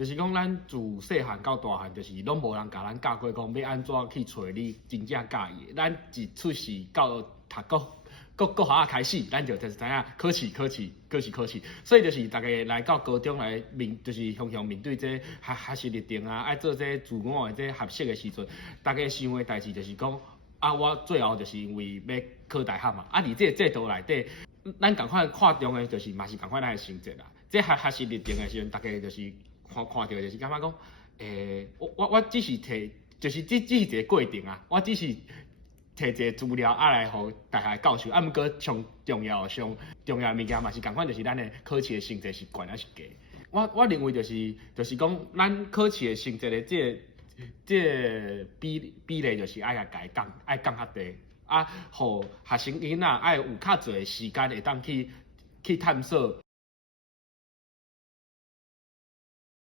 就是讲咱自细汉到大汉，就是拢无人教咱教过讲要安怎去找你真正喜欢的。咱一出世到读国校开始，咱就是知影考试，所以就是大家来到高中来就是向面对这学习历程啊，爱做这自我的这合适的时阵，大家想的代志就是讲啊，我最后就是因为要考大学嘛，啊，伫这制度内底，咱共款看重的就是嘛是共款咱的成绩啦。这学习历程的时阵，大家就是看到就是感觉讲，我只是摕，就是只是一个过程啊，我只是。摕一个资料来互大学教授，毋过上重要的物件嘛是共款，就是咱的考试的成绩是悬还是低。我认为就是讲，咱考试的成绩的这比例就是爱降较低，啊，互学生囡仔爱有较侪时间会当去探索。